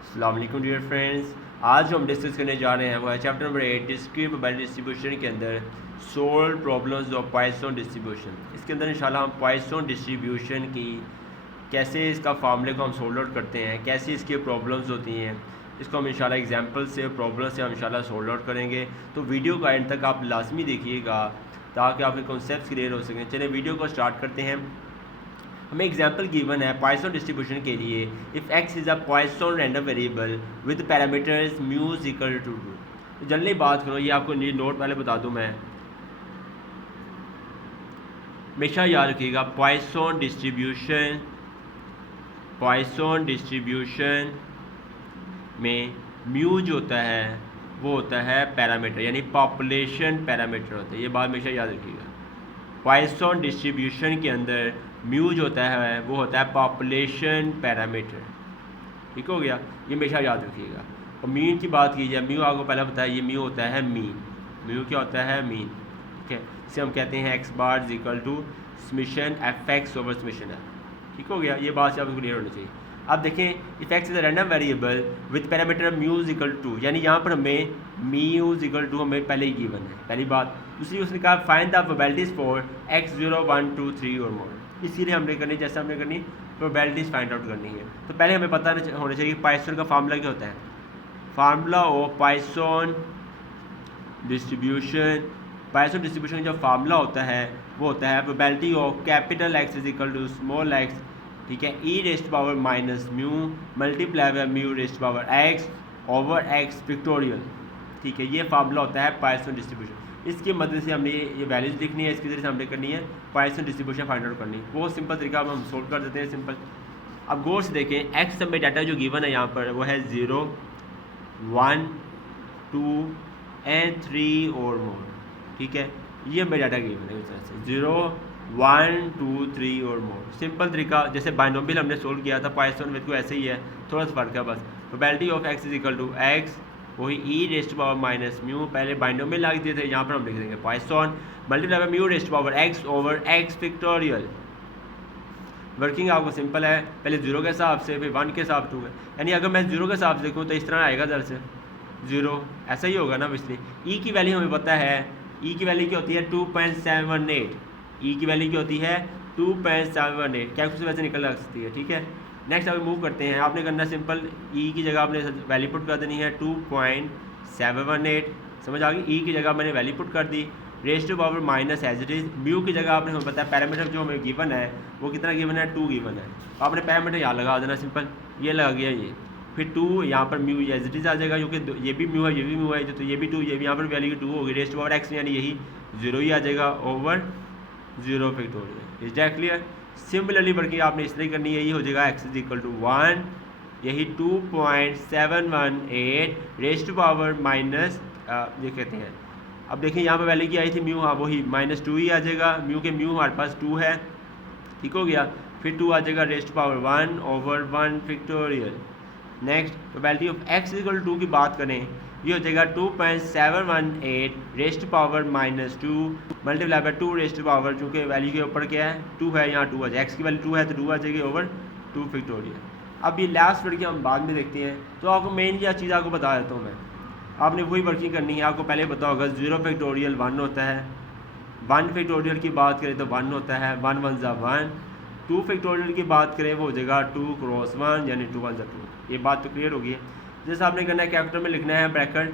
अस्सलाम वालेकुम dear friends. आज जो हम डिस्कस करने जा रहे हैं वो है chapter number 8 discrete mobile distribution के अंदर solve problems of Poisson distribution. इसके अंदर इंशाल्लाह हम पॉइसन डिस्ट्रीब्यूशन की कैसे इसका फार्मूले को हम सोल्व आउट करते हैं, कैसे इसकी प्रॉब्लम्स होती हैं, इसको हम इंशाल्लाह एग्जांपल से प्रॉब्लम से हम इंशाल्लाह सोल्व आउट करेंगे। तो वीडियो का एंड तक आप लाजमी देखिएगा ताकि आपके कॉन्सेप्ट्स क्लियर हो सकें। चलिए वीडियो को स्टार्ट करते हैं। हमें एग्जाम्पल गिवन है पॉइसन डिस्ट्रीब्यूशन के लिए, if X is a Poisson random variable with parameters mu is equal to 2। तो जनरली बात करो, ये आपको नोट पहले बता दूं मैं, हमेशा याद रखिएगा पॉइसन डिस्ट्रीब्यूशन में म्यू जो होता है वो होता है पैरामीटर, यानी पॉपुलेशन पैरामीटर होता है। ये बात हमेशा याद रखिएगा। पॉइसन डिस्ट्रीब्यूशन के अंदर म्यू जो होता है वो होता है पॉपुलेशन पैरामीटर। ठीक हो गया, ये हमेशा याद रखिएगा। और मीन की बात की जाए, म्यू आपको पहले पता है, ये म्यू होता है मीन। म्यू क्या होता है? मीन। ठीक है, इसे हम कहते हैं X bar is equal to summation F X over summation F. ठीक हो गया, ये बात से आपको क्लियर होनी चाहिए। अब देखें, if X is a random variable with parameter mu is equal to, यानी यहाँ पर हमें म्यू इज इक्वल टू हमें पहले ही गिवन है, पहली बात। दूसरी उसने कहा find the probabilities for x 0 1 2 3 और मोर। इसीलिए हमने करनी, जैसे हमने करनी प्रोबेबिलिटीज फाइंड आउट करनी है। तो पहले हमें पता होना चाहिए कि पॉइसन का फार्मूला क्या होता है। Formula of Poisson distribution, Poisson distribution का जो फार्मूला होता है वो होता है probability of capital X is equal to small x, ठीक है, e raised power minus mu multiply by mu raised power x over x factorial. ठीक है, ये फार्मूला होता है पॉइसन डिस्ट्रीब्यूशन। इसकी मदद से हमने ये वैल्यूज लिखनी है, इसकी वजह से हमने करनी है पॉइसन डिस्ट्रीब्यूशन फाइंड आउट करनी। बहुत सिंपल तरीका हम सोल्व कर देते हैं, सिंपल। अब गौर से देखें, एक्स में डाटा जो गिवन है यहाँ पर वो है 0 1 2 एंड 3 और मोर। ठीक है, ये हमें डाटा गिवन है इस तरह से 0 1 2 3 और मोर। सिंपल तरीका, जैसे बाइनोमियल हमने सोल्व किया था पॉइसन में, को ऐसे ही है, थोड़ा सा फर्क है बस। Probability of X is equal to X, वही e raised power minus mu, पहले बाइनोमियल लगा दिए थे, यहाँ पर हम लिख देंगे Poisson multiply by mu raised power x over x factorial. Working आपको सिंपल है, पहले 0 के हिसाब से फिर 1 के हिसाब से, यानी अगर मैं 0 के हिसाब से देखूँ तो इस तरह आएगा, दर से 0 ऐसा ही होगा ना। इसलिए ई की वैल्यू हमें पता है, ई की वैल्यू क्या होती है 2.718। ई की वैल्यू क्या होती है 2.718, कैलकुलेटर वैसे निकल सकती है। ठीक है, नेक्स्ट अगर मूव करते हैं, आपने करना सिंपल, ई की जगह आपने वैल्यू पुट कर देनी है 2.718, समझ आ गई। ई की जगह मैंने वैल्यू पुट कर दी, raised to power minus as it is. Mu की जगह आपने हमें पता है पैरामीटर जो हमें गिवन है वो कितना गिवन है 2 गिवन है, तो आपने पैरामीटर यहाँ लगा देना सिंपल, ये लगा गया ये, फिर 2 यहाँ पर म्यू एज इट इज़ आ जाएगा, क्योंकि ये भी म्यू है ये भी म्यू है, तो ये भी 2, ये भी यहाँ पर वैल्यू 2 होगी, रेस्ट पावर एक्स यानी यही 0 ही आ जाएगा over 0 factorial. Is that clear? Similarly working आपने इस तरह करनी है, ये हो जाएगा एक्स इज इक्वल टू 1, यही 2.718 रेस्ट टू पावर माइनस ये कहते हैं। अब देखिए यहाँ पर वैल्यू की आई थी म्यू, हाँ वही -2 ही आ जाएगा, म्यू के म्यू हमारे पास 2 है। ठीक हो गया, फिर 2 आ जाएगा raised power 1 over 1 factorial. Next probability of x equal to 2 की बात करें, ये हो जाएगा 2.718 raised power -2 multiply by 2 raised power, चूँकि वैल्यू के ऊपर क्या है 2 है, यहाँ 2 आ जाए, एक्स की वैल्यू 2 है तो 2 आ जाएगी ओवर 2 फैक्टोरियल। अब ये लास्ट वर्ड की हम बाद में देखते हैं, तो आपको मेन यह चीज़ आपको बता देता हूँ मैं। आपने वही वर्किंग करनी है, आपको पहले पता होगा 0 फैक्टोरियल 1 होता है, 1 फैक्टोरियल की बात करें तो 1 होता है, 1 1 ज़ा 1, 2 फैक्टोरियल की बात करें वो हो जाएगा 2 क्रॉस 1 यानी 2 1 ज़ा 2। ये बात तो क्लियर होगी। जैसे आपने करना है कैपिटल में लिखना है ब्रैकेट,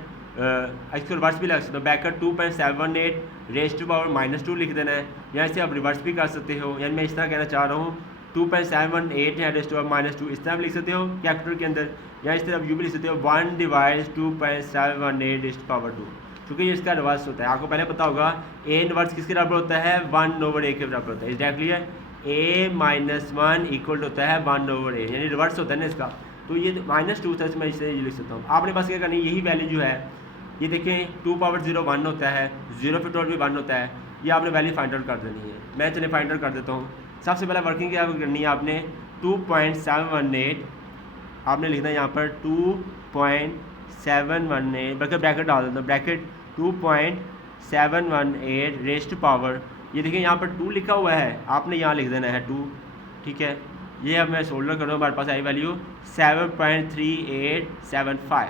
इसको रिवर्स भी लग सकते हो, ब्रैकेट 2.718 रेस्ट टू पावर -2 लिख देना है, या इसे आप रिवर्स भी कर सकते हो, यानी मैं इस तरह कहना चाह रहा हूँ 2.718 है रेस्ट टू पावर -2, इस तरह भी लिख सकते हो कैपिटल के अंदर, या इस तरह यू भी लिख सकते हो 1 डिवाइड 2.718 रेस्ट पावर 2, क्योंकि ये इसका रिवर्स होता है। आपको पहले पता होगा ए इनवर्स किसके बराबर होता है 1 ओवर ए के बराबर होता है। एग्जैक्टली है, a - 1 इक्वल होता है 1 ओवर ए, यानी रिवर्स होता है ना इसका। तो ये -2 था, मैं इसे लिख सकता हूँ। आपने बस क्या करनी है, यही वैल्यू जो है ये देखें 2 पावर 0 1 होता है, 0 फैक्टोरियल भी 1 होता है, ये आपने वैल्यू फाइंड आउट कर देनी है। मैं चलिए फाइंड आउट कर देता हूँ। सबसे पहले वर्किंग क्या करनी है, आपने 2.718 आपने लिखना है यहाँ पर 2.718 ब्रैकेट डाल देता हूँ, ब्रैकेट 2.718 रेस्ट पावर, ये देखिए यहाँ पर 2 लिखा हुआ है, आपने यहाँ लिख देना है 2। ठीक है, ये अब मैं सोल्डर कर रहा हूँ, हमारे पास आई वैल्यू 7.3875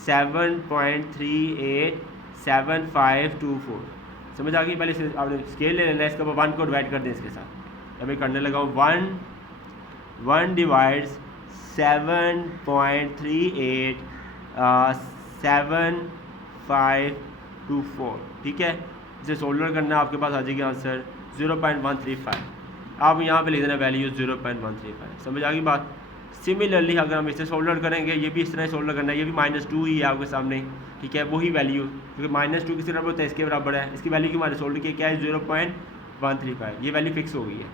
7.387524। समझ आ गई। पहले से आपने स्केल ले लेना है, इसका 1 को डिवाइड कर दें इसके साथ। अब मैं करने लगा हूँ 1 डिवाइड्स 7.38 7524, ठीक है। इसे सोल्डर करना आपके पास आ जाएगी आंसर 0.135। आप यहाँ पे लिख देना वैल्यू 0.135। समझ आ गई बात। सिमिलरली अगर हम इसे सोल्डर करेंगे, ये भी इस तरह सोल्डर करना है, ये भी -2 ही है आपके सामने, ठीक है, वही वैल्यू, क्योंकि -2 किसके बराबर होता है, इसके बराबर है। इसकी वैल्यू की हमारे सोल्डर की क्या है 0.135, ये वैल्यू फिक्स हो गई है।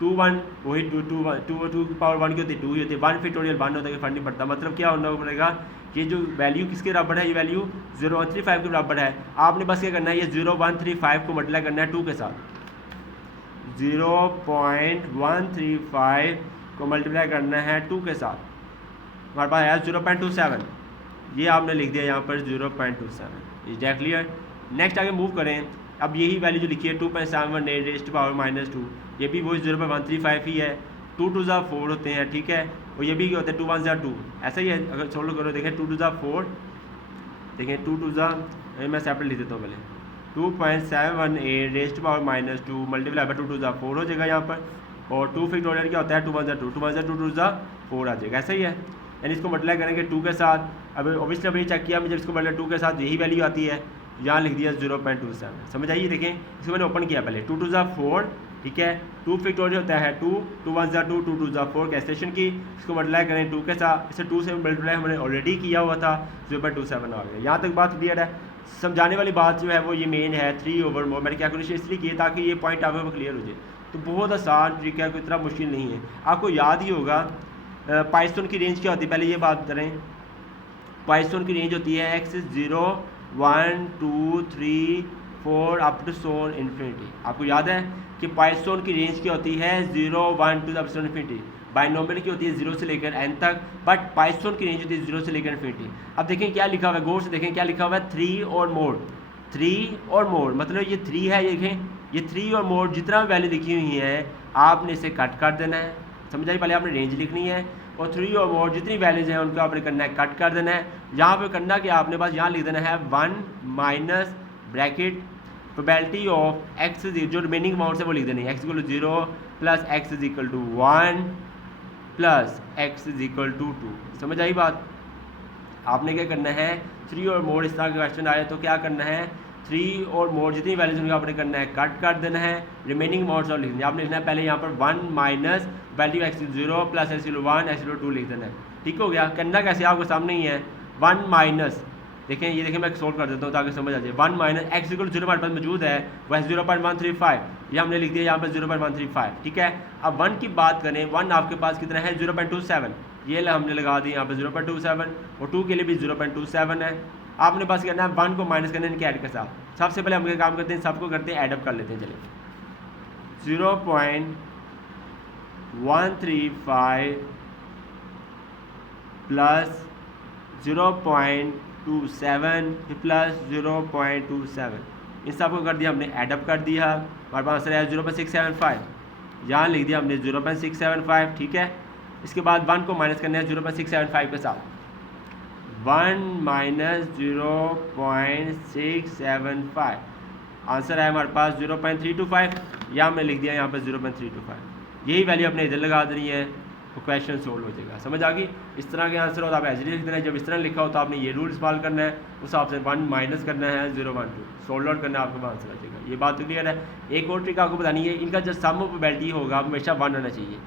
2 1 वही 2 की पावर 1 की होती है 2 ही होती है, 1 फैक्टोरियल 1 होता है कि फर्क नहीं पड़ता। मतलब क्या होना पड़ेगा कि जो वैल्यू किसके बराबर है, ये वैल्यू 0.135 के बराबर है। आपने बस क्या करना है, ये 0.135 को मल्टीप्लाई करना है 2 के साथ। 0.135 को मल्टीप्लाई करना है 2 के साथ, हमारे पास आया 0.27। ये आपने लिख दिया यहाँ पर 0.27। Is that clear. नेक्स्ट आगे मूव करें। अब यही वैल्यू जो लिखी है 2.718 रेज़ टू पावर -2, ये भी वही 0.135 ही है। 2 2 4 होते हैं, ठीक है, और ये भी होता है 2 1 2, ऐसा ही है। अगर सोल्व करो देखें 2 2 4, देखें 2 2 मैं सेपरेट लिख देता हूँ पहले। 2.718 raise to power -2 multiply by 2 2 4 हो जाएगा यहाँ पर, और 2 फैक्टोरियल क्या होता है 2 1 2 2 1 2 2 4 आ जाएगा, ऐसा ही है। यानी इसको मल्टीप्लाई करेंगे 2 के साथ। अब ऑब्वियसली अभी चेक किया, मुझे इसको मल्टीप्लाई 2 के साथ यही वैल्यू आती है, यहाँ लिख दिया 0.27। समझ आइए। देखें इसको मैंने ओपन किया पहले 2 2 4, ठीक है, 2 फैक्टोरियल होता है 2 2 1 2 2 2 4 कैंसलेशन की, इसको मल्टीप्लाई करें 2 के साथ, इसे 2 से मल्टीप्लाई हमने ऑलरेडी किया हुआ था, 0.27 आ गया। यहाँ तक बात क्लियर है। समझाने वाली बात जो है वो ये मेन है 3/4। मैंने कैलकुलेशन इसलिए की ताकि ये पॉइंट आपको क्लियर हो जाए। तो बहुत आसान तरीका है, कोई इतना मुश्किल नहीं है। आपको याद ही होगा पाइथन की रेंज क्या होती है, पहले ये बात करें। पाइथन की रेंज होती है x 0 1 2 3 4 up to Son infinity. आपको याद है कि पाइथन की रेंज क्या होती है 0 1 2 अप टू इन्फिनिटी। बाइनोमियल की होती है 0 से लेकर n तक, बट पाइथन की रेंज होती है 0 से लेकर इन्फिनिटी। अब देखें क्या लिखा हुआ है, गौर से देखें क्या लिखा हुआ है, 3 और मोर। 3 और मोर मतलब ये 3 है, ये देखें ये 3 और मोर जितना वैल्यू लिखी हुई है आपने इसे कट कर देना है। समझ आई। पहले आपने रेंज लिखनी है और 3 और मोर जितनी वैल्यूज हैं उनको आपने करना है कट कर देना है। यहाँ पे करना कि आपने बस यहाँ लिख देना है 1 minus bracket probability of x, जो रिमेनिंग अमाउंट है वो लिख देनी है, x = 0 plus x = 1 plus x = 2। समझ आई बात। आपने क्या करना है 3 और मोर, इस तरह का क्वेश्चन आए तो क्या करना है 3 और मोर जितनी वैल्यूज होंगी आपने करना है कट कर देना है, रिमेनिंग अमाउंट्स और लिखना है। आपने लिखना है पहले यहाँ पर 1 minus value x = 0 plus x = 1 x = 2 लिख देना है। ठीक हो गया। करना कैसे आपको सामने ही है 1 माइनस, देखें ये देखें मैं सोल्व कर देता हूँ ताकि समझ आ जाए। 1 माइनस x = 0 हमारे पास मौजूद है, वह 0.135, ये हमने लिख दिया यहाँ पर 0.135, ठीक है। अब 1 की बात करें, 1 आपके पास कितना है 0.27, ये हमने लगा दी यहाँ पर 0.27, और 2 के लिए भी 0.27 है। आपने बस करना है 1 को माइनस करना है इनके ऐड के साथ। सबसे पहले हम क्या काम करते हैं, सबको करते हैं एडअप कर लेते हैं। चलिए 0.135 प्लस 0.27 प्लस 0.27, इन सबको कर दिया हमने एडअप कर दिया। हमारे पास आंसर है 0.675, यहाँ लिख दिया हमने 0.675, ठीक है। इसके बाद 1 को माइनस करना है 0.675 के साथ, 1 माइनस 0.675, आंसर है हमारे पास 0.325, या हमने लिख दिया यहाँ पर 0.325। यही वैल्यू अपने इधर लगा देनी है तो क्वेश्चन सोल्व हो जाएगा। समझ आ गई। इस तरह के आंसर हो तो आप ऐसे लिख देना है, जब इस तरह लिखा हो तो आपने ये रूल इस्तेमाल करना है, उस हिसाब से 1 माइनस करना है 0.12, सोल्व आउट करना है, आपको आंसर आ जाएगा। ये बात क्लियर है। एक और ट्रिक आपको बतानी है, इनका जो सम ऑफ प्रोबेबिलिटी होगा हमेशा 1 होना चाहिए।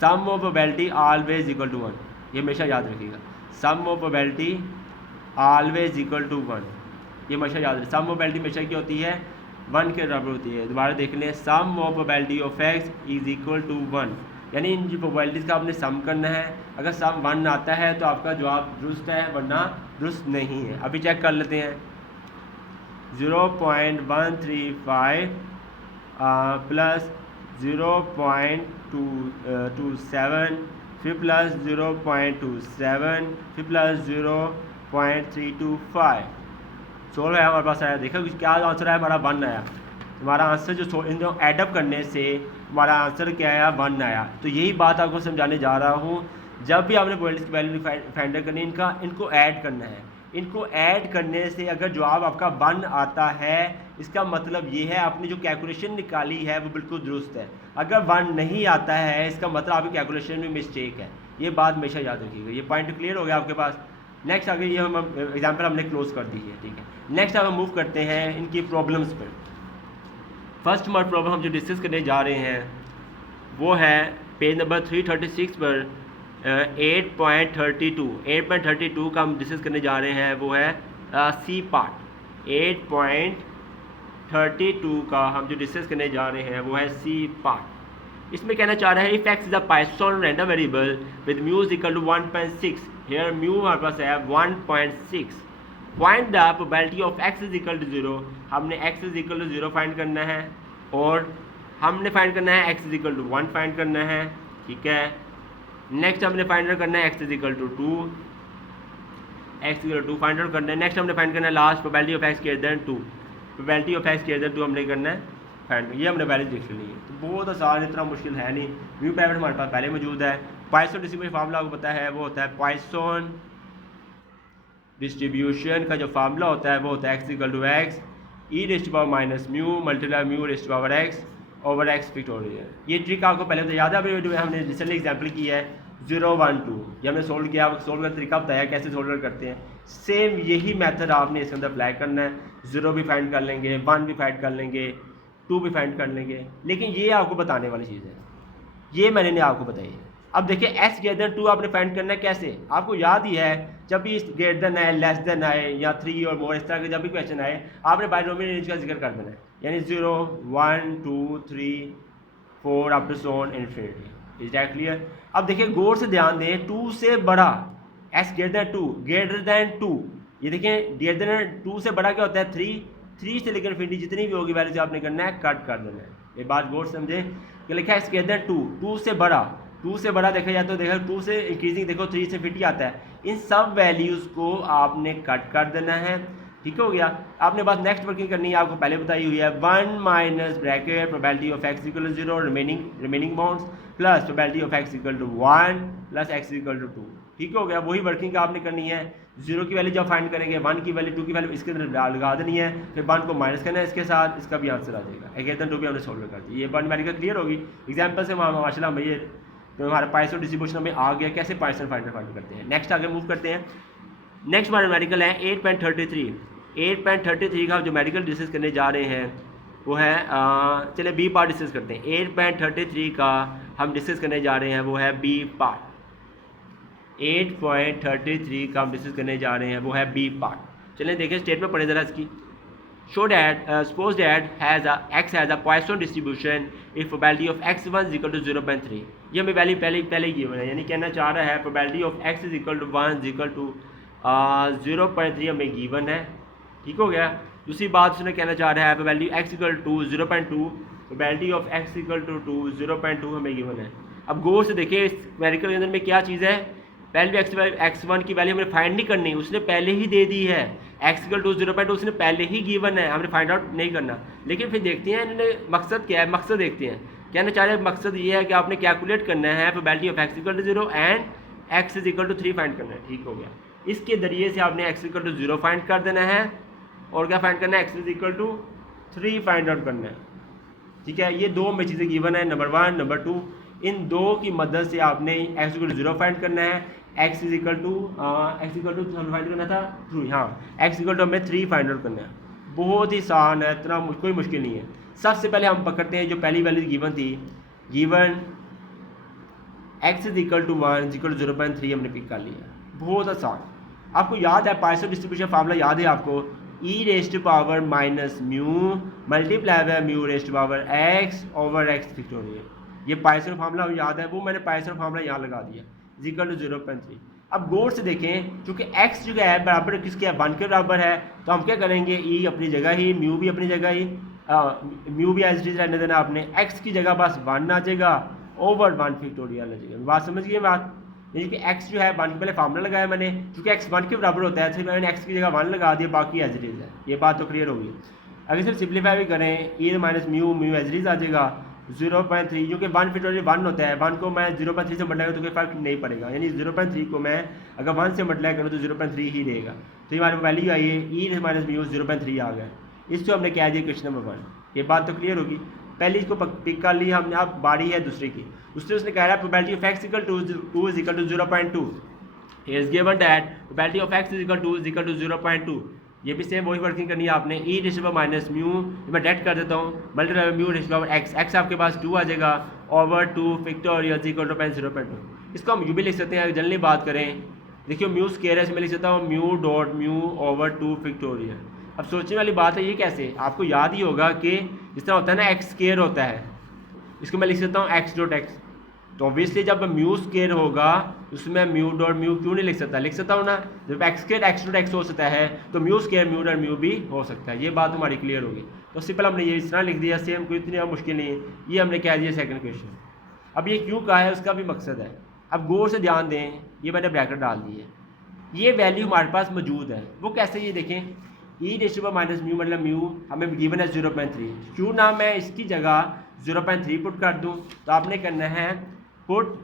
Sum of probability always equal to 1, ये हमेशा याद रखिएगा। Sum of probability always equal to 1, ये हमेशा याद रखें। सम ऑफ प्रोबेबिलिटी हमेशा क्या होती है 1 के बराबर होती है। दोबारा देख लें, sum of probability of x is equal to 1, यानी इन प्रोबेबिलिटीज़ का आपने सम करना है। अगर सम 1 आता है तो आपका जवाब दुरुस्त है, वरना दुरुस्त नहीं है। अभी चेक कर लेते हैं। 0.135 प्लस 0.27, फिर प्लस 0.27, फिर प्लस 0.325, सोल्व है हमारे पास आया। देखो क्या आंसर है हमारा 1 आया। हमारा आंसर जो इन दोनों एडअप करने से हमारा आंसर क्या आया 1 आया। तो यही बात आपको समझाने जा रहा हूँ, जब भी आपने प्रोबेबिलिटी की वैल्यू फाइंड करनी इनको ऐड करना है। इनको ऐड करने से अगर जवाब आपका 1 आता है, इसका मतलब ये है आपने जो कैलकुलेशन निकाली है वो बिल्कुल दुरुस्त है। अगर 1 नहीं आता है, इसका मतलब आपकी कैलकुलेशन में मिस्टेक है। ये बात हमेशा याद रखिएगा। ये पॉइंट क्लियर हो गया आपके पास। नेक्स्ट आगे ये हम एग्जाम्पल हमने क्लोज कर दी है, ठीक है। नेक्स्ट अब हम मूव करते हैं इनकी प्रॉब्लम्स पर। फर्स्ट हमारी प्रॉब्लम हम जो डिस्कस करने जा रहे हैं वो है पेज नंबर 336 पर 8.32 का हम डिस्कस करने जा रहे हैं, वो है सी पार्ट। 8.32 का हम जो डिस्कस करने जा रहे हैं वो है सी पार्ट। इसमें कहना चाह रहा है if X is a Poisson random variable with mu is equal to 1.6, here mu हमारे पास है 1.6, find the probability of X is equal to 0। हमने X is equal to 0 find करना है और हमने फाइंड करना है X is equal to 1 find करना है, ठीक है। नेक्स्ट हमने फाइंड आउट करना है X is equal to 2, X equal to 2 find out करना है। नेक्स्ट हमने फाइंड करना है last probability of X greater than 2, probability of X greater than 2 हमने करना है फाइंड। ये हमने वैल्यू देख लेनी है, तो बहुत आसान, इतना मुश्किल है नहीं। म्यू पैरामीटर हमारे पास पहले मौजूद है। पॉइसन डिस्ट्रीब्यूशन फार्मूला आपको पता है, वो होता है पॉइसन डिस्ट्रीब्यूशन का जो फार्मूला होता है वो होता है X equal to X e raise to power minus mu multiply mu raise to power x over X factorial. ये ट्रिक आपको पहले तो याद है, अभी हमने रिसेंटली एग्जांपल किया है 0, 1, 2, ये हमने सोल्व किया। सोल्व का तरीका बताया कैसे सोल्व करते हैं। सेम यही मेथड आपने इसके अंदर अप्लाई करना है। 0 भी फाइंड कर लेंगे, 1 भी फाइंड कर लेंगे, 2 भी फाइंड कर लेंगे, लेकिन ये आपको बताने वाली चीज़ है, ये मैंने आपको बताई है। अब देखिए एक्स ग्रेटर देन 2 आपने फाइंड करना है कैसे, आपको याद ही है, जब भी ग्रेटर देन आए, लेस देन आए या 3 और मोर, इस तरह के जब भी क्वेश्चन आए आपने बाइनोमियल रेंज का जिक्र कर देना है, यानी 0, 1, 2, 3, 4 up to so on infinity. Is that clear? अब देखिए गौर से ध्यान दें, 2 से बड़ा X greater than 2, greater than 2, ये देखें ग्रेटर देन 2 से बड़ा क्या होता है 3 से लेकर इन्फिनिटी जितनी भी होगी वैल्यू से आपने करना है कट कर देना है। ये बात गौर समझें कि लिखा है एक्स ग्रेटर देन 2 से बड़ा, 2 से बड़ा देखा जाए तो देखो 2 से इंक्रीजिंग देखो 3 से इन्फिनिटी आता है, इन सब वैल्यूज़ को आपने कट कर देना है। ठीक हो गया। आपने बात नेक्स्ट वर्किंग करनी है, आपको पहले बताई हुई है 1 minus bracket probability of x equal to 0 remaining bounds plus probability of x equal to 1 plus X equal to 2। ठीक हो गया। वही वर्किंग आपने करनी है। 0 की वैल्यू जब फाइंड करेंगे, 1 की वैल्यू, 2 की वैल्यू इसके अंदर लगा देनी है, फिर 1 को माइनस करना है इसके साथ, इसका भी आंसर आ जाएगा। अगेन 2 भी हमने सोल्व कर दी। ये 1 वैल्यू का क्लियर होगी। एग्जाम्पल से माशाल्लाह में ये तो हमारा पाइथन डिस्ट्रीब्यूशन में आ गया, कैसे पाइथन फाइंड करते हैं। नेक्स्ट आगे मूव करते हैं। नेक्स्ट हमारा मेडिकल है 8.33। 8.33 का जो मेडिकल डिस्कस करने जा रहे हैं वो है चले बी पार्ट डिस्कस करते हैं। 8.33 का हम डिस्कस करने जा रहे हैं वो है बी पार्ट। 8.33 का हम डिस्कस करने जा रहे हैं वो है बी पार्ट। चलें देखें स्टेटमेंट पढ़े ज़रा इसकी। Show that suppose that x has a Poisson distribution if probability of x1 is equal to 0.3। ये हमें वैल्यू पहले गिवन है, यानी कहना चाह रहा है probability of x is equal to 1 is equal to 0.3 हमें गिवन है। ठीक हो गया। दूसरी बात उसने कहना चाह रहा है probability x equal to 0.2, probability of x equal to 0.2 हमें गिवन है। अब गौर से देखिए इस मेडिकल के अंदर में क्या चीज़ है, पहले x1 की वैल्यू हमें फाइंड नहीं करनी, उसने पहले ही दे दी है। x इक्वल टू 0.2 उसने पहले ही गिवन है, हमने फाइंड आउट नहीं करना। लेकिन फिर देखते हैं इन्होंने मकसद क्या है, मकसद देखते हैं। कहना चाह रहे हैं मकसद ये है कि आपने कैलकुलेट करना है probability of x equal to 0 and x is equal to 3 find करना है। ठीक हो गया। इसके जरिए से आपने x इक्वल टू 0 फाइंड कर देना है और क्या फाइंड करना है, x is equal to 3 find out करना है। ठीक है। ये दो में चीज़ें गिवन है, नंबर 1 नंबर 2, इन दो की मदद से आपने x इक्वल टू 0 फाइंड करना है, x इक्वल टू फाइंड करना था 3, हाँ x इक्वल टू हमें 3 फाइंड आउट करना है। बहुत ही आसान है, इतना कोई मुश्किल नहीं है। सबसे पहले हम पकड़ते हैं जो पहली वैल्यू गिवन थी, given x is equal to 1 equal to 0.3 हमने पिक कर लिया। बहुत आसान। आपको याद है पाइथन डिस्ट्रीब्यूशन फार्मूला याद है आपको, e raise to power minus mu multiply by mu raise to power x over x factorial. ये पाइथन फार्मूला याद है, वो मैंने पाइथन फार्मूला यहाँ लगा दिया इक्वल टू 0.3। अब गौर से देखें क्योंकि x जो है बराबर किसके है, 1 के बराबर है, तो हम क्या करेंगे, e अपनी जगह ही, म्यू भी अपनी जगह ही, म्यू भी एज इट इज रहने देना आपने, x की जगह बस 1 आ जाएगा ओवर 1 फैक्टोरियल आ जाएगा। बात समझ गए बात, यानी कि x जो है 1 के पहले फार्मूला लगाया मैंने, क्योंकि x 1 के बराबर होता है तो मैंने x की जगह 1 लगा दिया, बाकी एज इट इज है। ये बात तो क्लियर होगी। अगर सिर्फ सिंप्लीफाई भी करें, e minus mu as it is आ जाएगा, 0.3, क्योंकि 1 फैक्टोरियल 1 होता है, 1 को मैं 0.3 से मल्टीप्लाई करूँ तो कोई फर्क नहीं पड़ेगा, यानी 0.3 को मैं अगर 1 से मल्टीप्लाई करूँ तो 0.3 ही रहेगा। तो ये हमारी वैल्यू आई है ई माइनस म्यू 0.3 आ गया। इसको हमने कह दिया क्वेश्चन नंबर 1। ये बात तो क्लियर होगी। पहले इसको पिक कर ली हमने, अब बारी है दूसरे की। उसने कह रहा है probability of x equal to 2 is equal to 0.2। He is given that probability of x is equal to 0.2। ये भी सेम वही वर्किंग करनी है आपने। E raise to power minus mu, मैं डेट कर देता हूँ, multiply mu raise to power X, X आपके पास 2 आ जाएगा ओवर 2 फैक्टोरियल इक्वल टू 0.2। इसको हम यू भी लिख सकते हैं अगर जनरली बात करें। देखिए म्यू स्केयर है, इसमें लिख सकता हूँ mu dot mu over 2 factorial. अब सोचने वाली बात है ये कैसे, आपको याद ही होगा कि जिस तरह होता है ना एक्स स्केयर होता है, इसको मैं लिख सकता हूँ एक्स डॉट एक्स। तो ऑब्वियसली जब म्यू स्केयर होगा उसमें म्यू डॉट म्यू क्यों नहीं लिख सकता, लिख सकता हूँ ना। जब x square x dot x हो सकता है तो mu square mu dot mu भी हो सकता है। ये बात हमारी क्लियर होगी। तो सिंपल हमने ये इस तरह लिख दिया, सेम, कोई इतनी मुश्किल नहीं है। ये हमने कह दिया सेकंड क्वेश्चन। अब ये क्यों कहा है उसका भी मकसद है। अब गौर से ध्यान दें, ये मैंने ब्रैकेट डाल दी है, ये वैल्यू हमारे पास मौजूद है। वो कैसे, ये देखें, e raise to power minus mu मतलब म्यू हमें गिवन है 0.3। क्यों ना मैं इसकी जगह 0.3 पुट कर दूँ, तो आपने करना है put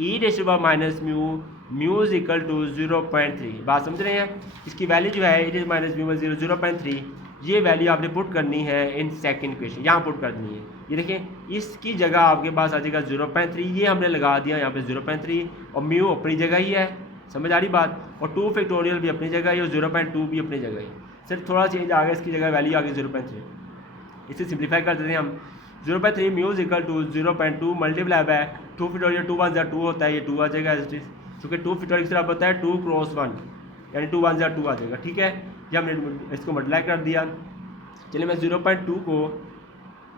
e raise to power minus mu, mu is equal to 0.3। बात समझ रहे हैं। इसकी वैल्यू जो है ई रेज़ माइनस म्यू 0.3, ये वैल्यू आपने पुट करनी है इन सेकंड क्वेश्चन, यहाँ पुट करनी है। ये देखें इसकी जगह आपके पास आ जाएगा 0.3, ये हमने लगा दिया यहाँ पे 0.3, और म्यू अपनी जगह ही है, समझ आ रही बात। और 2 फैक्टोरियल भी अपनी जगह है और 0.2 भी अपनी जगह है। सिर्फ थोड़ा चेंज आ गया, इसकी जगह वैल्यू आ गई 0.3। इसे सिंप्लीफाई कर देते हैं हम। 0.3 mu is equal to 0.2 multiply by 2 factorial, 2 1 2 होता है, ये 2 आ जाएगा एज इट इज, क्योंकि 2 फैक्टोरियल की तरफ होता है 2 क्रॉस 1, यानी 2 1 2 आ जाएगा। ठीक है, ये हमने इसको मल्टीप्लाई कर दिया। चलिए मैं 0.2 को,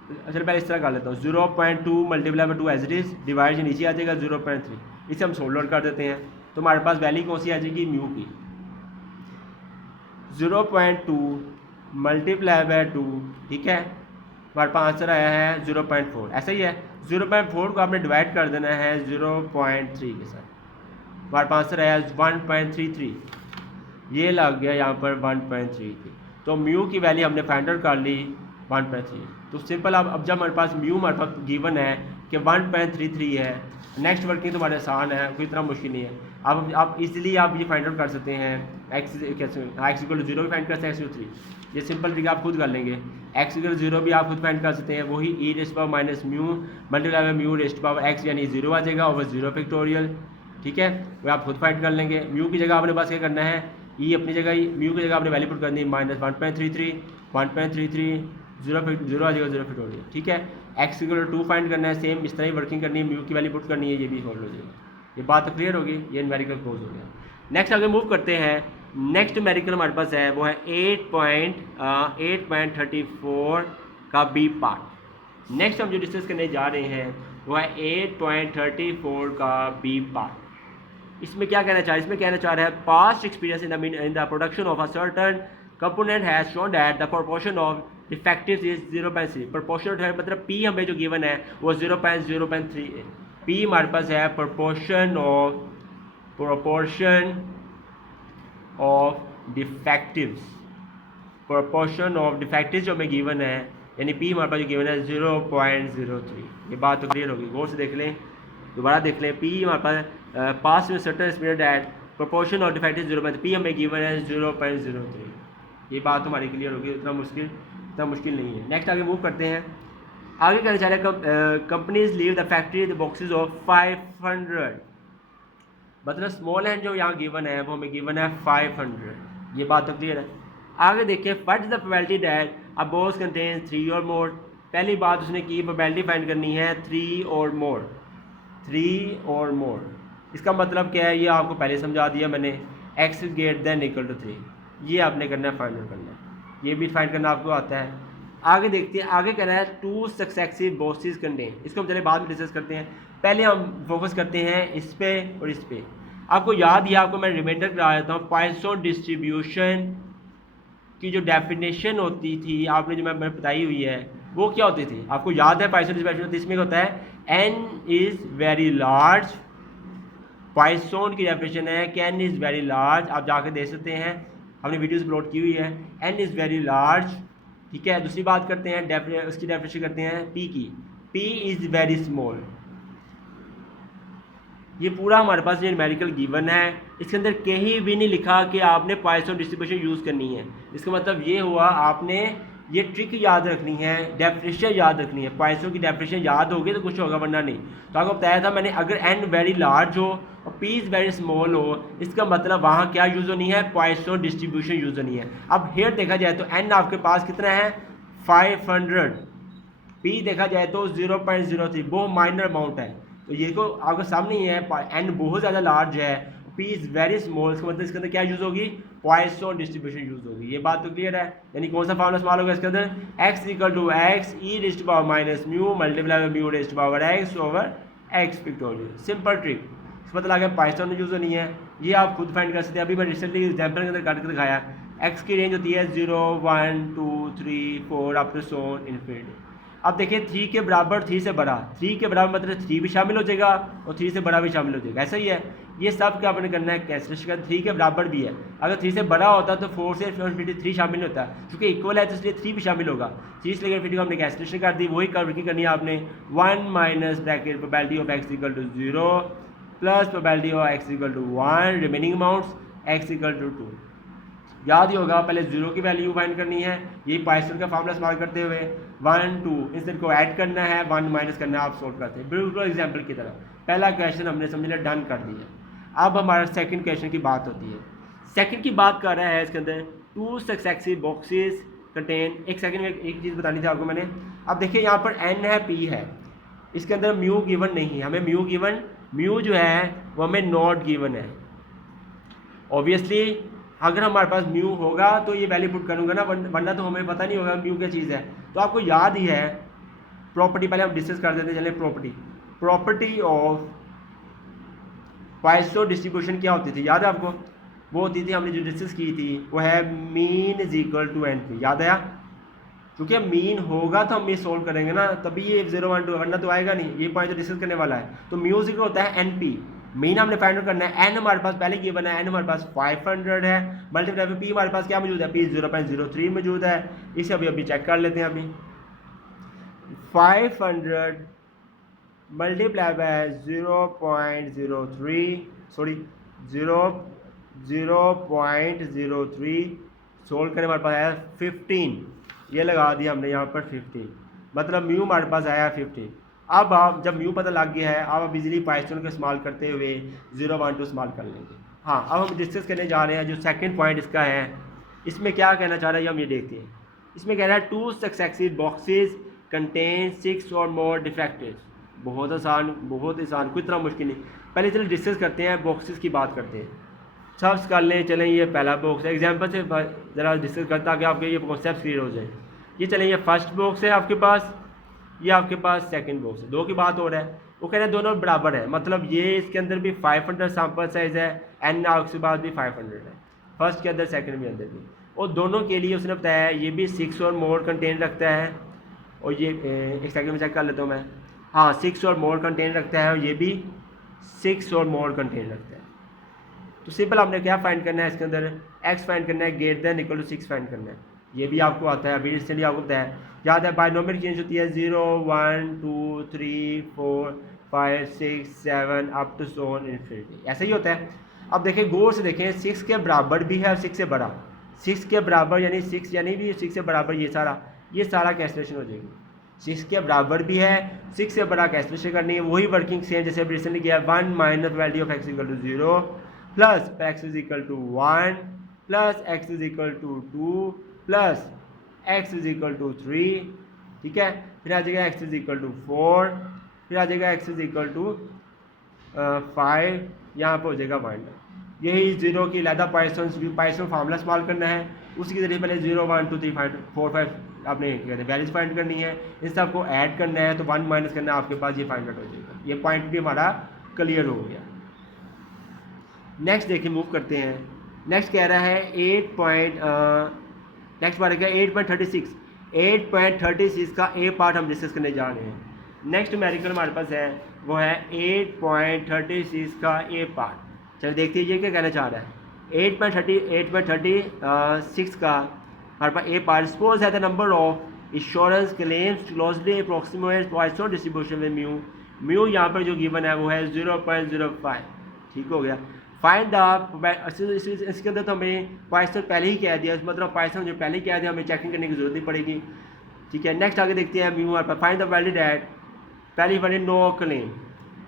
चलिए पहले इस तरह कर लेता हूँ, 0.2 multiply by 2 as it is, divide नीचे आ जाएगा 0.3। इसे हम सोल्व आउट कर देते हैं, तो हमारे पास वैल्यू कौन सी आ जाएगी, म्यू की। 0.2 मल्टीप्लाई बाय 2, ठीक है, हमारे पास आंसर आया है 0.4। ऐसा ही है, 0.4 को आपने डिवाइड कर देना है 0.3 के साथ, हमारे पास आंसर आया 1.33। ये लग गया यहाँ पर 1.33। तो म्यू की वैल्यू हमने फाइंड आउट कर ली 1.3। तो सिंपल अब जब हमारे पास म्यू हमारे पास गिवन है कि 1.33 है, नेक्स्ट वर्किंग तो हमारे आसान है, कोई इतना मुश्किल नहीं है। अब आप इजीली आप ये फाइंड आउट कर सकते हैं, एक्स इक्वल टू 0 भी फाइंड कर सकते हैं, एक्स 3, ये सिंपल ट्रिक आप खुद कर लेंगे। एक्स इक्वल टू 0 भी आप खुद फाइंड कर सकते हैं, वही e raise to power minus mu multiply by mu raise to power X, यानी 0 आ जाएगा ओवर 0 फैक्टोरियल। ठीक है, वो आप खुद फाइंड कर लेंगे। म्यू की जगह आपने बस क्या करना है, ई अपनी जगह ही, म्यू की जगह आपने वैल्यू पुट करनी है -1.33, 1.33, 0 आ जाएगा 0 फैक्टोरियल। ठीक है, एक्स इक्वल टू 2 फाइंड करना है, सेम इस तरह ही वर्किंग करनी है, म्यू की वैल्यू पुट करनी है, ये भी सॉल्व हो जाएगा। ये बात तो क्लियर होगी, ये न्यूमेरिकल क्लोज हो गया। नेक्स्ट आगे मूव करते हैं। नेक्स्ट न्यूमेरिकल हमारे पास है वो है 8.34 का बी पार्ट। नेक्स्ट हम जो डिस्कस करने जा रहे हैं वो है 8.34 का बी पार्ट। इसमें क्या कहना चाह रहा है, इसमें कहना चाह रहा है past experience in the production of a certain component has shown that the proportion of डिफेक्टिव्स is 0.3। Proportion है मतलब पी हमें जो गिवन है वो 0.3 है। पी हमारे पास है प्रोपोर्शन ऑफ डिफेक्टिव्स, प्रोपोर्शन ऑफ डिफेक्टिव्स जो हमें गिवन है, यानी पी हमारे पास जो गिवन है 0.03। ये बात तो क्लियर होगी, गौर से देख लें, दोबारा देख लें। पी हमारे पास पास में certain experience that proportion of डिफेक्टिव्स 0.3, P हमें गिवन है 0.03। ये बात हमारी क्लियर होगी, इतना मुश्किल नहीं है। नेक्स्ट आगे मूव करते हैं। आगे कहना चाह रहे हैं companies leave the factory the boxes of 500, मतलब स्मॉल हैंड जो यहाँ गिवन है वो हमें गिवन है 500। ये बात तो क्लियर है। आगे देखिए, what is the probability that a box contains 3 और मोर। पहली बात उसने की, प्रोबेबिलिटी फाइंड करनी है 3 और मोर। इसका मतलब क्या है, ये आपको पहले समझा दिया मैंने, X greater than equal to 3, ये आपने करना है, फाइंड आउट करना है, ये भी फाइंड करना आपको आता है। आगे देखते हैं, आगे कहना है 2 सक्सेसिव बॉक्सेस कंटेन। इसको हम चले बाद में डिस्कस करते हैं, पहले हम फोकस करते हैं इस पे और इस पे। आपको याद ही, आपको मैं रिमाइंडर करा देता हूँ, पॉइसन डिस्ट्रीब्यूशन की जो डेफिनेशन होती थी आपने जो मैं बताई हुई है वो क्या होती थी, आपको याद है? पॉइसन डिस्ट्रीब्यूशन इसमें होता है n is very large. Poisson की डेफिनेशन है कि n इज़ वेरी लार्ज, आप जाकर देख सकते हैं, हमने वीडियोस अपलोड की हुई है। n इज़ वेरी लार्ज ठीक है। दूसरी बात करते हैं उसकी डेफिनेशन करते हैं पी की। P is very small. ये पूरा हमारे पास ये न्यूमेरिकल गिवन है, इसके अंदर कहीं भी नहीं लिखा कि आपने पॉइसन डिस्ट्रीब्यूशन यूज़ करनी है। इसका मतलब ये हुआ आपने ये ट्रिक याद रखनी है, डेफिनेशन याद रखनी है। पॉइसन की डेफिनेशन याद होगी तो कुछ होगा, वरना नहीं। तो आपको बताया था मैंने, अगर एन वेरी लार्ज हो और पी इज़ वेरी स्मॉल हो, इसका मतलब वहाँ क्या यूज़ होनी है, पॉइसन डिस्ट्रीब्यूशन यूज़ होनी है। अब हेयर देखा जाए तो एन आपके पास कितना है 500, पी देखा जाए तो 0.03, बहुत माइनर अमाउंट है। तो ये को आपके सामने ही है, एन बहुत ज़्यादा लार्ज है, पी इज़ वेरी स्मॉल, इसका मतलब इसके अंदर क्या यूज़ होगी, पॉइसन डिस्ट्रीब्यूशन यूज़ होगी। ये बात तो क्लियर है। यानी कौन सा फॉर्मूला इस्तेमाल होगा इसके अंदर, x equal to X e raised to power minus mu multiply by mu raised to power x over x factorial. Simple trick. इसका मतलब आगे पॉइसन यूज़ नहीं है, ये आप खुद फाइंड कर सकते हैं। अभी मैं रिसेंटली एग्जाम्पल के अंदर काट के दिखाया, एक्स की रेंज होती है 0 1 2 3 4 अप टू सो इन्फिनिटी। अब देखिए 3 के बराबर 3 से बड़ा, 3 के बराबर मतलब 3 भी शामिल हो जाएगा और 3 से बड़ा भी शामिल हो जाएगा, ऐसा ही है। ये सब क्या आपने करना है, कैंसिलेशन का 3 के बराबर भी है। अगर 3 से बड़ा होता तो 4 से इन्फिनिटी 3 शामिल होता है, क्योंकि इक्वल है तो इसलिए 3 भी शामिल होगा। 3 से लेकर इन्फिनिटी को हमने कैंसिलेशन कर दी, वही कर्व की करनी है आपने। 1 minus bracket probability of x equal to 0 plus probability of x equal to 1 remaining amounts X equal to 2। याद ही होगा, पहले 0 की वैल्यू फाइंड करनी है, ये पॉइसन का फॉर्मूला इस्तेमाल करते हुए 1 2 इन को ऐड करना है, 1 माइनस करना है, आप सॉल्व करते हैं बिल्कुल एग्जाम्पल की तरह। पहला क्वेश्चन हमने समझ लिया, डन कर दिया। अब हमारा सेकंड क्वेश्चन की बात होती है। सेकंड की बात कर रहा है इसके अंदर 2 सक्सेसिव बॉक्सेस कंटेन, एक सेकंड में एक चीज़ बतानी थी आपको मैंने। अब देखिए यहाँ पर n है p है, इसके अंदर म्यू गिवन नहीं है हमें, म्यू जो है वो हमें नॉट गिवन है। ऑब्वियसली अगर हमारे पास म्यू होगा तो ये वैल्यू पुट करूँगा ना, वरना तो हमें पता नहीं होगा म्यू क्या चीज़ है। तो आपको याद ही है प्रॉपर्टी, पहले हम डिस्कस कर देते हैं। चलिए प्रॉपर्टी ऑफ पॉइसन डिस्ट्रीब्यूशन क्या होती थी, याद है आपको, वो होती थी हमने जो डिस्कस की थी, वो है mean is equal to N P. याद आया, क्योंकि मीन होगा तो हम ये सोल्व करेंगे ना, तभी ये 0 1 2, वरना तो आएगा नहीं। ये पॉइंट तो डिस्कस करने वाला है। तो म्यूजिक होता है एन पी, मीन हमने फाइंड आउट करना है। एन हमारे पास पहले ये बना है, एन हमारे पास 500 है, मल्टीप्लाई पी हमारे पास क्या मौजूद है, पी 0.03 मौजूद है। इसे अभी चेक कर लेते हैं। अभी 500 मल्टीप्लाई बाय 0.03 सॉरी 0.03 सोल्व करें, हमारे पास आया 15। ये लगा दिया हमने यहाँ पर 15, मतलब म्यू हमारे पास आया 15। अब आप जब म्यू पता लग गया है, अब आप इजीली पॉइसन को इस्तेमाल करते हुए 0 1 2 इस्तेमाल कर लेंगे। हाँ, अब हम डिस्कस करने जा रहे हैं जो सेकंड पॉइंट इसका है। इसमें क्या कहना चाह रहा है हम ये देखते हैं। इसमें कह रहा है 2 सक्सेसिव बॉक्सेस कंटेन 6 और मोर डिफेक्टिव्स। बहुत आसान, कोई इतना मुश्किल नहीं। पहले चलिए डिस्कस करते हैं, बॉक्सेस की बात करते हैं। सब कर लें, चलें ये पहला बॉक्स है, एग्जाम्पल से ज़रा डिस्कस करता कि आपके ये कॉन्सेप्ट क्लियर हो जाए। ये चलें, ये फर्स्ट बॉक्स है आपके पास, ये आपके पास सेकंड बॉक्स है। 2 की बात हो रहा है, वो कह रहे हैं दोनों बराबर है, मतलब ये इसके अंदर भी 500 सैम्पल साइज़ है, एन के बाद भी 500 है, फर्स्ट के अंदर सेकंड के अंदर भी। और दोनों के लिए उसने बताया है ये भी 6 और मोर कंटेन रखता है, और ये एक सेकंड में चेक कर लेता हूँ मैं। हाँ, 6 और मोर कंटेन रखता है, और ये भी 6 और मोर कंटेन रखता है। तो सिंपल आपने क्या फाइंड करना है इसके अंदर, x फाइंड करना है, greater than equal to 6 find करना है। ये भी आपको आता है, अभी रिसेंटली आपको बताया, याद है बाइनोमियल चेंज होती है 0 1 2 3 4 5 6 7 up to so on infinity, ऐसा ही होता है। अब देखें, गौर से देखें, 6 के बराबर भी है और 6 से बड़ा, 6 के बराबर यानी 6 यानी भी 6 से बराबर, ये सारा कैंसिलेशन हो जाएगी। 6 के बराबर भी है, 6 से बड़ा कैंसिलेशन करनी है, वही वर्किंग सेम जैसे अभी रिसेंटली किया, 1 minus value of x equal to 0 plus X is equal to 1 plus X is equal to 2 plus X is equal to 3, ठीक है। फिर आ जाएगा एक्स इज इक्वल टू 4, फिर आ जाएगा एक्स इज इक्वल टू 5, यहाँ पर हो जाएगा 1। यही 0 की लैदा पॉइसन फार्मूला इस्तेमाल करना है, उसी के जरिए पहले 0 1 2 3 4 5 आपने वैल्यूज फाइंड करनी है, इन सब को ऐड करना है, तो 1 माइनस करना है, आपके पास ये फाइंड आउट हो जाएगा। ये पॉइंट भी हमारा क्लियर हो गया। नेक्स्ट देखिए, मूव करते हैं। नेक्स्ट कह रहा है 8.36 का ए पार्ट हम डिस्कस करने जा रहे हैं। नेक्स्ट न्यूमेरिकल हमारे पास है, वो है 8.36 का ए पार्ट। चलिए देखते हैं ये क्या कहना चाह रहा है। 8.36 का हमारे पास ए पार्ट सपोज है the number of insurance claims closely approximate Poisson distribution में म्यू यहाँ पर जो गिवन है वो है 0.05, ठीक हो गया। फाइंड द इसके अंदर तो हमें पॉइसन पहले ही कह दिया, मतलब पॉइसन जो पहले ही कह दिया, हमें चेकिंग करने की जरूरत नहीं पड़ेगी, ठीक है। नेक्स्ट आगे देखते हैं म्यू पर फाइंड द वैलिड एट, पहली वाली no claim,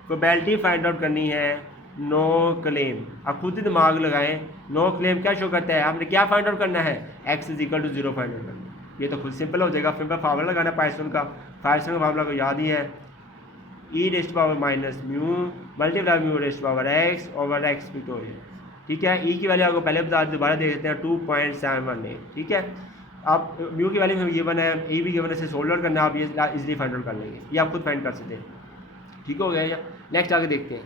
probability find out करनी है नो क्लेम। आप खुद ही दिमाग लगाएं, नो क्लेम क्या शो करता है, आपने क्या फाइंड आउट करना है, x is equal to 0 find out करना है। ये तो खुद सिंपल हो जाएगा, फिर फार्मूला लगाना पाइथन का फार्मूला को याद ही है, e raised power minus mu multiply mu raised power x over x factorial, ठीक है। ई की वैल्यू आपको पहले बता दोबारा देख लेते हैं 2.718, ठीक है। आप म्यू की वैल्यू गिवन है, ई भी गिवन है, इसे सोल्व आउट करना है, आप ये इजीली फाइंड आउट कर लेंगे, ये आप खुद फाइंड कर सकते हैं, ठीक हो गया। नेक्स्ट आगे देखते हैं,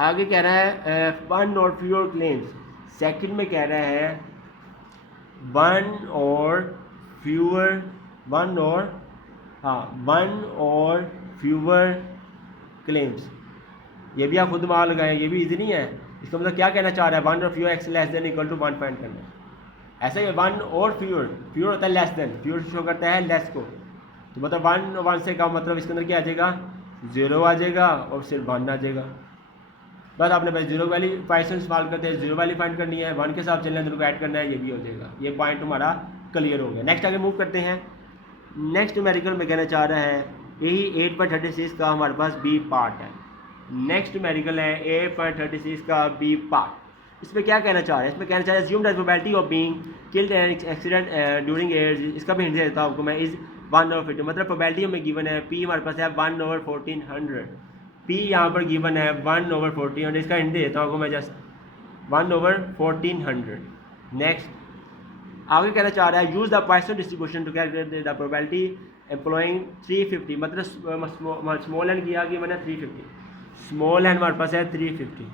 आगे कह रहा है वन और फ्यूअर क्लेम्स, सेकंड में कह रहा है वन और फ्यूअर क्लेम्स। ये भी आप खुद दिमाग लगाएं, ये भी इजी नहीं है। इसका मतलब क्या कहना चाह रहा है, वन और fewer X less than equal to 1 find करना है। ऐसा ही वन और फ्यूअर होता है लेस देन, फ्यूअर शो करता है लेस को, तो मतलब 1 से कम, मतलब इसके अंदर क्या आ जाएगा, 0 आ जाएगा और सिर्फ 1 आ जाएगा। बस आपने भाई 0 वैल्यू पाइथन इस्तेमाल करते हैं, 0 वैल्यू फाइंड करनी है, 1 के साथ चलना है, दोनों को ऐड करना है, ये भी हो जाएगा। ये पॉइंट हमारा क्लियर हो गया। नेक्स्ट आगे मूव करते हैं। नेक्स्ट न्यूमेरिकल में कहना चाह रहा है यही 8.36 का हमारे पास बी पार्ट है। नेक्स्ट न्यूमेरिकल है 8.36 का बी पार्ट। इसमें क्या कहना चाह रहा है, इसमें कहना चाह रहा है assume that probability of being killed in an accident during air, इसका भी हिंट देता हूँ आपको मैं, इज 1/50, मतलब प्रोबेबिलिटी हमें गिवन है, पी हमारे पास है 1/1400, पी यहाँ पर गिवन है 1/1400, इसका हिंट देता हूँ आपको मैं जस्ट 1/1400। नेक्स्ट आगे कहना चाह रहा है use the Poisson distribution to calculate the probability employing 350, मतलब स्मॉल एन किया कि मैंने 350, स्मॉल एन हमारे पास है 350।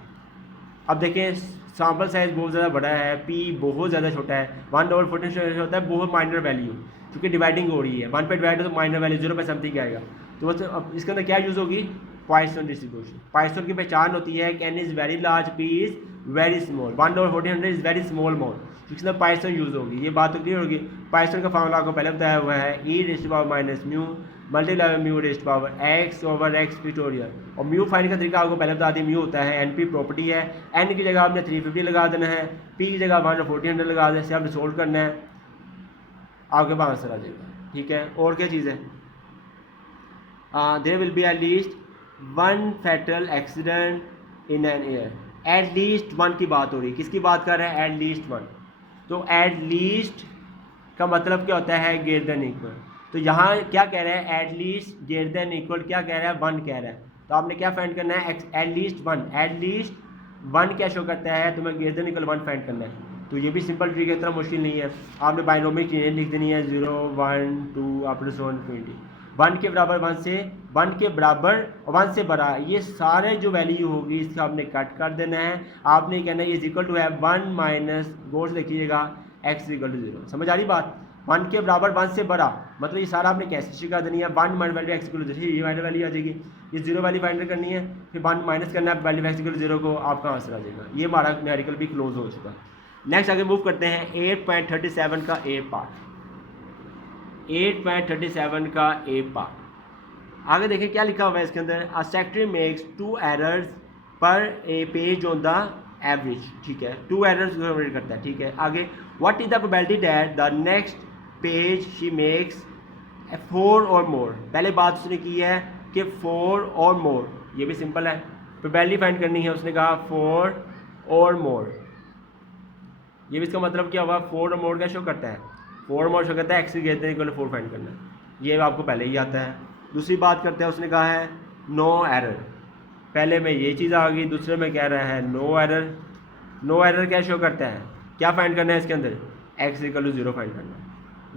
अब देखें सैम्पल साइज बहुत ज़्यादा बड़ा है, पी बहुत ज़्यादा छोटा है, 1/14 होता है बहुत माइनर वैल्यू, क्योंकि डिवाइडिंग हो रही है, 1 पे डिवाइड हो तो माइनर वैल्यू 0 पे समथिंग आएगा। तो अब इसके अंदर क्या यूज़ होगी, पॉइसन डिस्ट्रीब्यूशन। पॉइसन की पहचान होती है कि N is very large, P is very small, 1/1400 is very small amount, इसके अंदर पॉइसन यूज़ होगी। ये बात तो क्लियर होगी। पॉइसन का फार्मूला आपको पहले बताया हुआ है, e raised power minus mu multiply mu raised power x over x factorial. और म्यू फाइंड का तरीका आपको पहले बता दी, म्यू होता है एन पी प्रॉपर्टी है, एन की जगह आपने 350 लगा देना है, पी की जगह 1/1400 लगा देना है, आपने सोल्व करना है, आपके पास आंसर आ जाएगा, ठीक है। और क्या चीज़ है, there will be at least 1 fatal accident in an year, at least 1 की बात हो रही है, किसकी बात कर रहे हैं, एट लीस्ट 1। तो एट लीस्ट का मतलब क्या होता है, ग्रेटर देन इक्वल। तो यहाँ क्या कह रहे हैं, at least greater than equal क्या कह रहा है, 1 कह रहा है। तो आपने क्या फाइंड करना है, एट लीस्ट 1, एट लीस्ट 1 क्या शो करता है, तुम्हें ग्रेटर देन इक्वल 1 फाइंड करना है। तो ये भी सिंपल ट्रिक है, इतना मुश्किल नहीं है। आपने बाइनोमियल चीज़ें लिख देनी है, 0 1 2 अप टू 120, 1 के बराबर 1 से 1 के बराबर 1 से बड़ा, ये सारे जो वैल्यू होगी इसका आपने कट कर देना है। आपने कहना है ये इक्वल टू है 1 माइनस, गौर से देखिएगा, x इक्वल टू 0। समझ आ रही बात, 1 के बराबर 1 से बड़ा, मतलब ये सारा आपने कैसे शिका देनी है, 1 minus value x equal to 0, ये वाली वैल्यू आ जाएगी, ये 0 वाली फाइंड करनी है, फिर 1 माइनस करना है वैल्यू x इक्वल टू 0 को, आपका आंसर आ जाएगा। ये हमारा न्यूमेरिकल भी क्लोज हो चुका। नेक्स्ट आगे मूव करते हैं 8.37 का ए पार्ट। 8.37 का ए पार्ट आगे देखें क्या लिखा हुआ है इसके अंदर, अ सेक्रेटरी मेक्स 2 एरर्स पर ए पेज ऑन द एवरेज, ठीक है, 2 एरर्स करता है, ठीक है। आगे what is the probability that the next page she makes 4 और मोर। पहले बात उसने की है कि 4 और मोर, ये भी सिंपल है, प्रोबेबिलिटी फाइंड करनी है, उसने कहा 4 और मोर। ये भी इसका मतलब क्या हुआ, 4 और मोर क्या शो करता है, 4 मोर शो करता है x greater than equal to 4 find करना है, ये आपको पहले ही आता है। दूसरी बात करते हैं, उसने कहा है नो एरर, पहले में ये चीज़ आ गई, दूसरे में कह रहा है नो एरर। नो एरर क्या शो करता है, क्या फाइंड करना है इसके अंदर, x इक्वल टू 0 फाइंड करना है।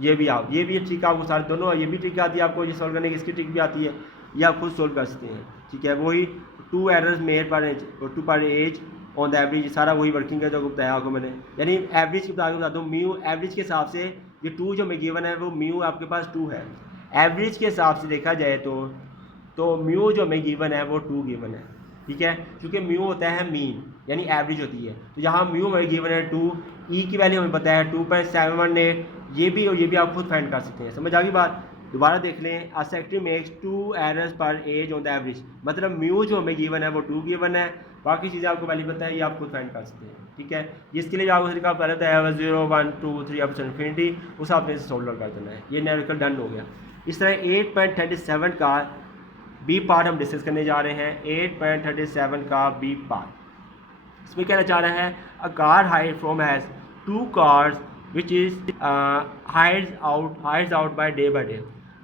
ये भी आप, ये भी ट्रिक आपको सारे दोनों, ये भी ट्रिक आती है आपको, ये सॉल्व करने की इसकी ट्रिक भी आती है, ये आप खुद सोल्व कर सकते हैं, ठीक है। वही 2 एरर्स मेड पर एज, 2 पर एज ऑन द एवरेज, सारा वही वर्किंग है जो बताया आपको मैंने, यानी एवरेज की बता दूँ, म्यू एवरेज के हिसाब से ये 2 जो मैं गिवन है वो म्यू आपके पास 2 है, एवरेज के हिसाब से देखा जाए तो म्यू जो मैं गिवन है वो 2 गिवन है, ठीक है, क्योंकि म्यू होता है मीन, यानी एवरेज होती है। तो यहाँ म्यू हमें गिवन है 2, ई की वैल्यू हमें पता है 2.718, ये भी और ये भी आप खुद फाइंड कर सकते हैं। समझ आ गई बात? दोबारा देख लें, अ सेक्रेटरी मेक्स 2 एरर्स पर एज ऑन द एवरेज, मतलब म्यू जो हमें गिवन है वो 2 गिवन है, बाकी चीज़ें आपको वैल्यू पता है, ये आप खुद फाइंड कर सकते हैं। ठीक है, जिसके लिए आपको तरीका पहले बताया हुआ 0 1 2 3 अप टू इन्फिनिटी, उस आपने सोल्व कर देना है। ये न्यूमेरिकल डन हो गया। इस तरह 8.37 का बी पार्ट हम डिस्कस करने जा रहे हैं। 8.37 का बी पार्ट, इसमें कहना चाह रहा है a car hire firm has 2 cars which is hires out by day,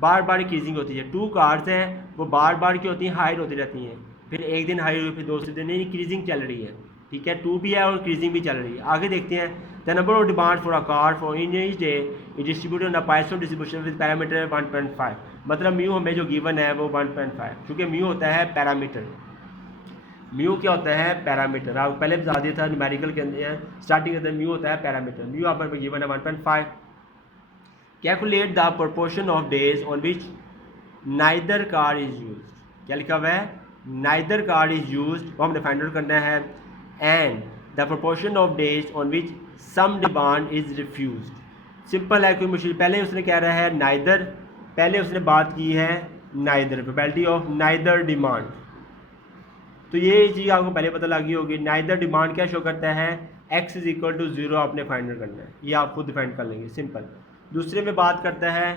बार बार इंक्रीजिंग होती है। 2 कार्स हैं, वो बार बार क्या होती हैं, हाइड होती रहती हैं, फिर एक दिन हाइड हुई, फिर दूसरे दिन इंक्रीजिंग चल रही है। ठीक है, 2 भी है और इंक्रीजिंग भी चल रही है। आगे देखते हैं, the number of demand for a car for in each day is distributed on a Python distribution with parameter 1.5, मतलब म्यू हमें जो गिवन है वो 1.5, क्योंकि म्यू होता है पैरामीटर। म्यू क्या होता है, पैरामीटर। आपको पहले बता दिया था न्यूमेरिकल के अंदर स्टार्टिंग के अंदर म्यू होता है पैरामीटर। म्यू आप पर गिवन है 1.5। Calculate the proportion of days on which neither car is use, क्या लिखा हुआ है, नाइदर कार इज यूज, वो हमने फाइंड आउट करना है। And the proportion of days on which some demand is refused, simple है, कोई मुश्किल। पहले उसने कह रहा है नाइदर, पहले उसने बात की है neither, probability of neither demand, तो ये चीज़ आपको पहले पता लगी होगी। नाइदर डिमांड क्या शो करता है, x इज इक्वल टू 0 आपने फाइंड करना है, ये आप खुद फाइंड कर लेंगे, सिंपल। दूसरे में बात करता है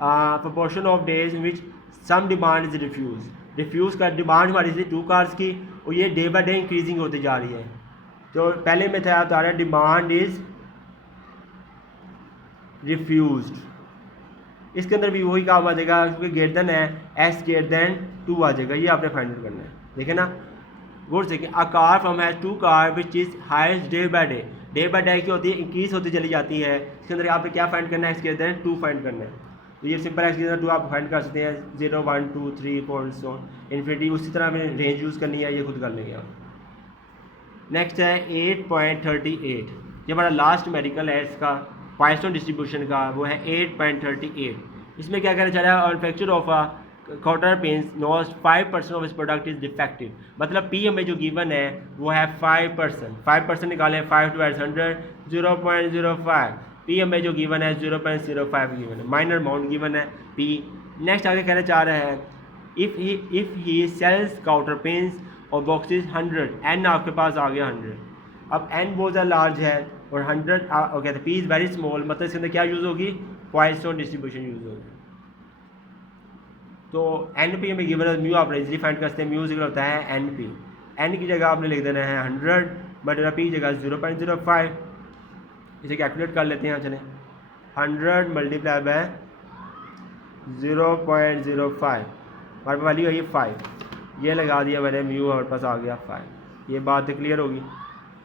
proportion of days which some demand is refused, refuse का डिमांड हमारी थी 2 कार्स की, और ये डे बाई डे इंक्रीजिंग होती जा रही है। तो पहले में था बता रहा है डिमांड इज रिफ्यूज्ड, इसके अंदर भी वही काम आ जाएगा, क्योंकि ग्रेटर देन है, एस ग्रेटर देन 2 आ जाएगा, ये आपने फाइंड आउट करना है। देखें ना, गौर से कि a car firm has 2 car which is hired day by day, day by day क्या होती है, इंक्रीज होती चली जाती है। इसके अंदर आपने क्या फाइंड करना है, एक्स ग्रेटर देन 2 फाइंड करना है। तो ये सिंपल एक्स ग्रेटर देन 2 आप फाइंड कर सकते हैं, 0 1 2 3 4 सो इन्फिनिटी। उसी तरह हमें रेंज यूज़ करनी है, ये खुद कर लेंगे आप। नेक्स्ट है 8.38, ये हमारा लास्ट न्यूमेरिकल है इसका पाइथन डिस्ट्रीब्यूशन का, वो है 8.38। इसमें क्या कहना चाह रहा है, manufacture of a counter pens knows 5% of his product is defective, मतलब पी हमें जो गिवन है वो है 5% निकालें, 5 to 100 0.05, पी हमें जो गिवन है 0.05 गिवन है, माइनर अमाउंट गिवन है पी। नेक्स्ट आगे कहना चाह रहे हैं if he sells counter pens और बॉक्सेस 100, एन आपके पास आ गया 100, अब एन बहुत ज़्यादा लार्ज है और 100 कहते हैं पी इज़ वेरी स्मॉल, मतलब इसके अंदर क्या यूज़ होगी, पॉइसन डिस्ट्रीब्यूशन यूज़ होगी। तो एन पी हमें गिवन है, म्यू आप इजीली फाइंड कर सकते हैं, म्यू इक्वल होता है एन पी, एन की जगह आपने लिख देना है 100 बट पी की जगह 0.05, इसे कैलकुलेट कर लेते हैं। चलें 100 मल्टीप्लाई बाय 0.05, हमारे पास वैल्यू है ये 5, ये लगा दिया मैंने, म्यू हमारे पास आ गया 5, ये बात क्लियर होगी।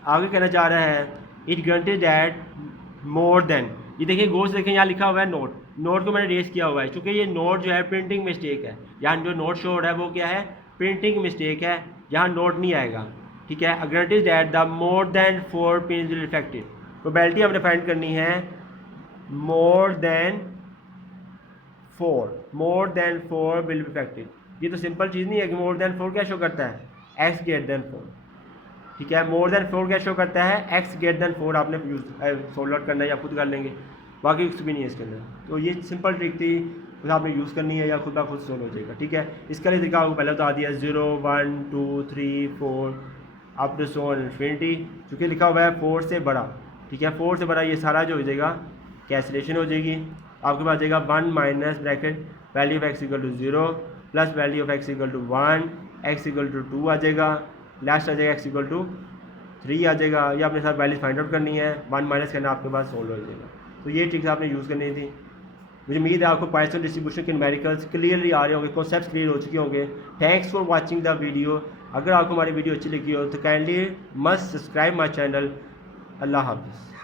आगे कहना चाह रहा है it granted that more than, ये देखिए गौर से देखें, यहाँ लिखा हुआ है नोट, नोट को मैंने रेस किया हुआ है, क्योंकि ये नोट जो है प्रिंटिंग मिस्टेक है, यहाँ जो नोट शो हो रहा है वो क्या है, प्रिंटिंग मिस्टेक है, यहाँ नोट नहीं आएगा। ठीक है, granted that the more than 4 pins will affected, probability हमने फाइंड करनी है more than 4 will be affected. ये तो सिंपल चीज़ नहीं है कि मोर देन 4 क्या शो करता है, एक्स ग्रेटर देन 4। ठीक है, मोर देन 4 क्या शो करता है, एक्स ग्रेटर देन 4 आपने सोल्व आउट करना है या खुद कर लेंगे, बाकी कुछ भी नहीं है इसके अंदर। तो ये सिंपल ट्रिक थी, तो आपने यूज़ करनी है या खुद खुद सोल्व हो जाएगा। ठीक है, इसका लिए तरीका आपको पहले बता दिया 0 1 2 3 4 अप टू सो इन्फिनिटी, चूँकि लिखा हुआ है 4 से बड़ा। ठीक है, 4 से बड़ा ये सारा जो हो जाएगा कैंसिलेशन हो जाएगी, आपके पास जाएगा 1 minus bracket value of x equal to 0 plus value of x equal to 1, x equal to 2 आ जाएगा, लास्ट आ जाएगा एक्स इक्वल टू 3 आ जाएगा। ये आपने साथ वैल्यू फाइंड आउट करनी है, 1 माइनस करना आपके पास सोल्व हो जाएगा। तो ये ट्रिक्स आपने यूज़ करनी थी। मुझे उम्मीद है आपको पाइथन डिस्ट्रीब्यूशन के न्यूमेरिकल्स क्लियरली आ रहे होंगे, कॉन्सेप्ट्स क्लियर हो चुके होंगे। Thanks for watching the video. अगर आपको हमारी वीडियो अच्छी लगी हो तो kindly must subscribe my channel. अल्लाह हाफ़िज़।